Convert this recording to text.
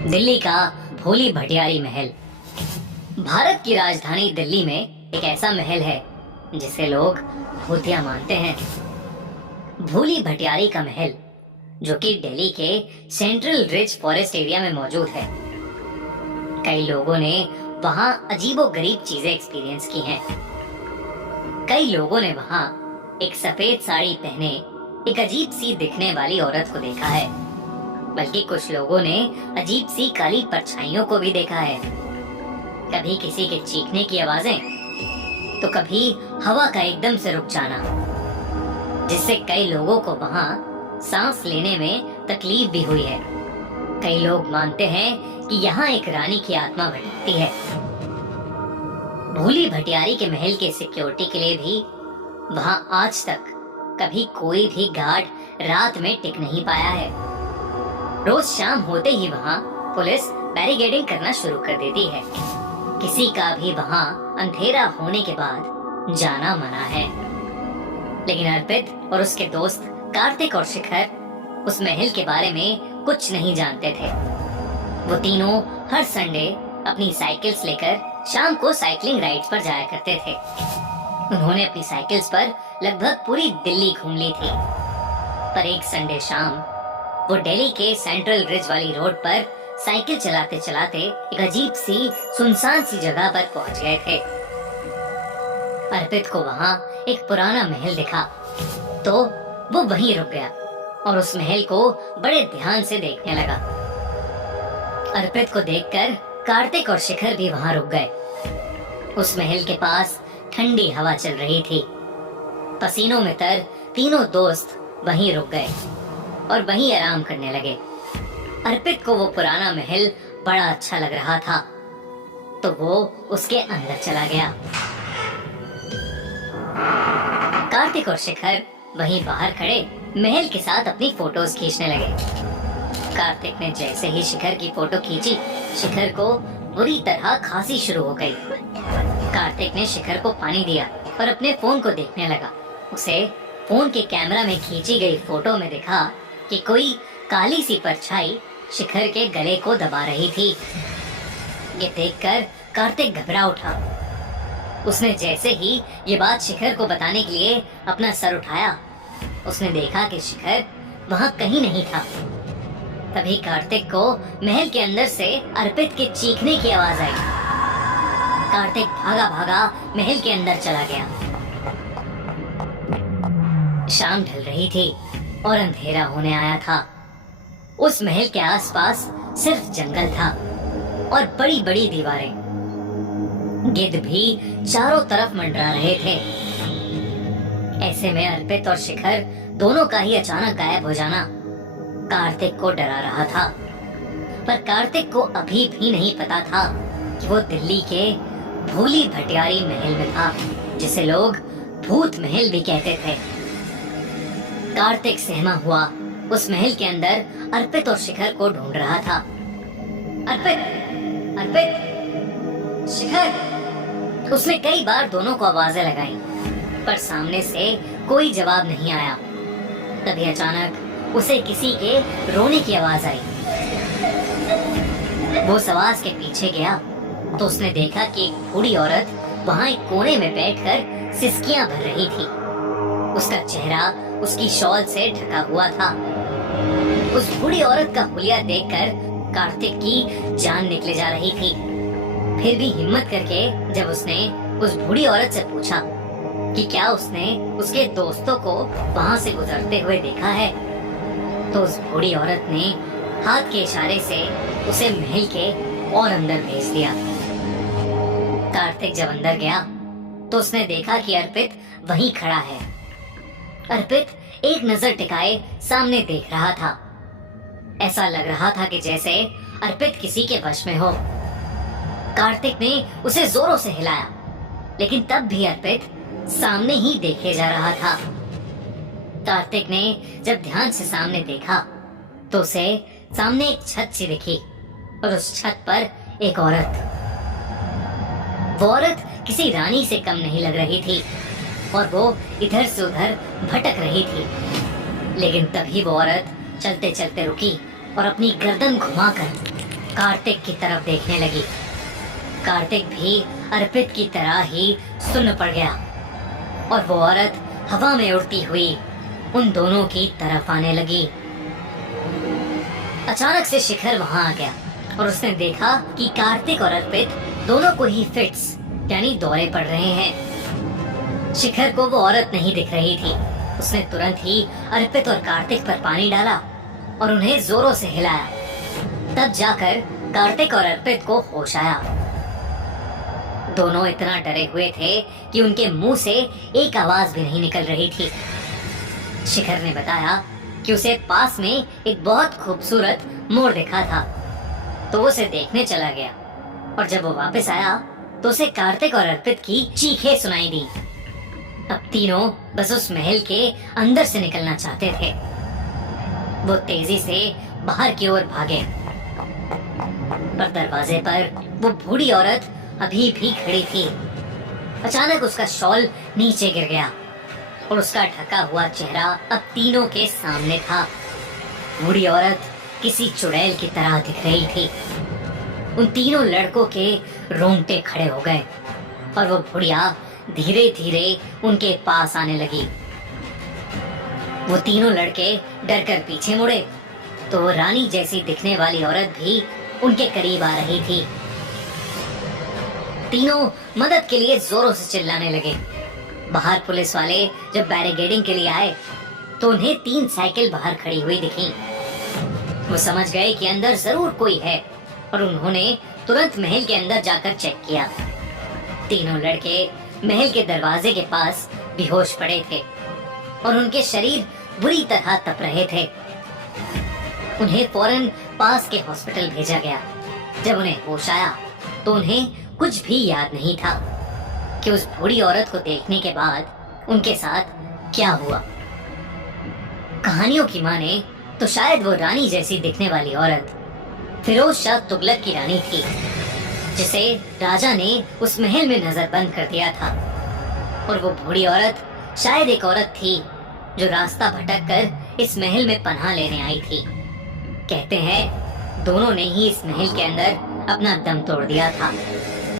दिल्ली का भोली भटियारी महल। भारत की राजधानी दिल्ली में एक ऐसा महल है जिसे लोग भूतिया मानते हैं। भोली भटियारी का महल, जो कि दिल्ली के सेंट्रल रिज फॉरेस्ट एरिया में मौजूद है। कई लोगों ने वहां अजीबोगरीब चीजें एक्सपीरियंस की हैं। कई लोगों ने वहां एक सफेद साड़ी पहने एक अजीब सी दिखने वाली औरत को देखा है, बल्कि कुछ लोगों ने अजीब सी काली परछाइयों को भी देखा है। कभी किसी के चीखने की आवाजें, तो कभी हवा का एकदम से रुक जाना, जिससे कई लोगों को वहां सांस लेने में तकलीफ भी हुई है। कई लोग मानते हैं कि यहाँ एक रानी की आत्मा भटकती है। भोली भटियारी के महल के सिक्योरिटी के लिए भी वहां आज तक कभी कोई भी गार्ड रात में टिक नहीं पाया है। रोज शाम होते ही वहां पुलिस बैरिकेडिंग करना शुरू कर देती है। किसी का भी वहां अंधेरा होने के बाद जाना मना है। लेकिन अर्पित और उसके दोस्त कार्तिक और शिखर उस महल के बारे में कुछ नहीं जानते थे। वो तीनों हर संडे अपनी साइकिल्स लेकर शाम को साइकिलिंग राइड्स पर जाया करते थे। उन्होंने अपनी साइकिल्स पर लगभग पूरी दिल्ली घूम ली थी। पर एक संडे शाम वो दिल्ली के सेंट्रल रिज वाली रोड पर साइकिल चलाते चलाते एक अजीब सी सुनसान सी जगह पर पहुंच गए थे। अर्पित को वहां एक पुराना महल दिखा, तो वो वहीं रुक गया और उस महल को बड़े ध्यान से देखने लगा। अर्पित को देखकर कार्तिक और शिखर भी वहां रुक गए। उस महल के पास ठंडी हवा चल रही थी। पसीनों में तर तीनों दोस्त वहीं रुक गए और वहीं आराम करने लगे। अर्पित को वो पुराना महल बड़ा अच्छा लग रहा था, तो वो उसके अंदर चला गया। कार्तिक और शिखर वहीं बाहर खड़े महल के साथ अपनी फोटोज खींचने लगे। कार्तिक ने जैसे ही शिखर की फोटो खींची, शिखर को बुरी तरह खांसी शुरू हो गई। कार्तिक ने शिखर को पानी दिया और अपने फोन को देखने लगा। उसे फोन के कैमरा में खींची गई फोटो में देखा कि कोई काली सी परछाई शिखर के गले को दबा रही थी। ये देखकर कार्तिक घबरा उठा। उसने जैसे ही ये बात शिखर को बताने के लिए अपना सर उठाया, उसने देखा कि शिखर वहां कहीं नहीं था। तभी कार्तिक को महल के अंदर से अर्पित के चीखने की आवाज आई। कार्तिक भागा भागा महल के अंदर चला गया। शाम ढल रही थी और अंधेरा होने आया था। उस महल के आसपास सिर्फ जंगल था और बड़ी बड़ी दीवारें। गिद्ध भी चारों तरफ मंडरा रहे थे। ऐसे में अर्पित और शिखर दोनों का ही अचानक गायब हो जाना कार्तिक को डरा रहा था। पर कार्तिक को अभी भी नहीं पता था कि वो दिल्ली के भोली भटियारी महल में था, जिसे लोग भूत महल भी कहते थे। कार्तिक सहमा हुआ उस महल के अंदर अर्पित और शिखर को ढूंढ रहा था। अर्पित, अर्पित, शिखर। उसने कई बार दोनों को आवाजें लगाई, पर सामने से कोई जवाब नहीं आया। तभी अचानक उसे किसी के रोने की आवाज आई। वो उस आवाज के पीछे गया तो उसने देखा कि एक बूढ़ी औरत वहां एक कोने में बैठकर सिसकियां भर रही थी। उसका चेहरा उसकी शॉल से ढका हुआ था। उस बूढ़ी औरत का हुलिया देखकर कार्तिक की जान निकले जा रही थी। फिर भी हिम्मत करके जब उसने उस बूढ़ी औरत से पूछा कि क्या उसने उसके दोस्तों को वहां से गुजरते हुए देखा है, तो उस बूढ़ी औरत ने हाथ के इशारे से उसे महल के और अंदर भेज दिया। कार्तिक जब अंदर गया तो उसने देखा कि अर्पित वहीं खड़ा है। अर्पित एक नजर टिकाए सामने देख रहा था। ऐसा लग रहा था कि जैसे अर्पित किसी के वश में हो। कार्तिक ने उसे जोरों से हिलाया, लेकिन तब भी अर्पित सामने ही देखे जा रहा था। कार्तिक ने जब ध्यान से सामने देखा तो उसे सामने एक छत सी दिखी और उस छत पर एक औरत। वो औरत किसी रानी से कम नहीं लग रही थी और वो इधर से उधर भटक रही थी। लेकिन तभी वो औरत चलते चलते रुकी और अपनी गर्दन घुमाकर कार्तिक की तरफ देखने लगी। कार्तिक भी अर्पित की तरह ही सुन्न पड़ गया और वो औरत हवा में उड़ती हुई उन दोनों की तरफ आने लगी। अचानक से शिखर वहां आ गया और उसने देखा कि कार्तिक और अर्पित दोनों को ही फिट्स यानी दौरे पड़ रहे हैं। शिखर को वो औरत नहीं दिख रही थी। उसने तुरंत ही अर्पित और कार्तिक पर पानी डाला और उन्हें जोरों से हिलाया। तब जाकर कार्तिक और अर्पित को होश आया। दोनों इतना डरे हुए थे कि उनके मुंह से एक आवाज भी नहीं निकल रही थी। शिखर ने बताया कि उसे पास में एक बहुत खूबसूरत मोर दिखा था, तो वो उसे देखने चला गया और जब वो वापस आया तो उसे कार्तिक और अर्पित की चीखें सुनाई दी। अब तीनों बस उस महल के अंदर से निकलना चाहते थे। वो तेजी से बाहर की ओर भागे, पर दरवाजे पर वो बूढ़ी औरत अभी भी खड़ी थी। अचानक उसका शॉल नीचे गिर गया और उसका ढका हुआ चेहरा अब तीनों के सामने था। बूढ़ी औरत किसी चुड़ैल की तरह दिख रही थी। उन तीनों लड़कों के रोंगटे खड़े हो गए और वो बुढ़िया धीरे धीरे उनके पास आने लगी। वो तीनों लड़के डर कर पीछे मुड़े तो वो रानी जैसी दिखने वाली औरत भी उनके करीब आ रही थी। तीनों मदद के लिए जोरों से चिल्लाने लगे। बाहर पुलिस वाले जब बैरिकेडिंग के लिए आए तो उन्हें 3 साइकिल बाहर खड़ी हुई दिखी। वो समझ गए कि अंदर जरूर कोई है और उन्होंने तुरंत महल के अंदर जाकर चेक किया। तीनों लड़के महल के दरवाजे के पास बेहोश पड़े थे और उनके शरीर बुरी तरह तप रहे थे। उन्हें फौरन पास के हॉस्पिटल भेजा गया। जब उन्हें होश आया तो उन्हें कुछ भी याद नहीं था कि उस बूढ़ी औरत को देखने के बाद उनके साथ क्या हुआ। कहानियों की माने तो शायद वो रानी जैसी दिखने वाली औरत फिरोज शाह तुगलक की रानी थी, जिसे राजा ने उस महल में नजरबंद कर दिया था। और वो बूढ़ी औरत शायद एक औरत थी जो रास्ता भटक कर इस महल में पनाह लेने आई थी। कहते हैं दोनों ने ही इस महल के अंदर अपना दम तोड़ दिया था।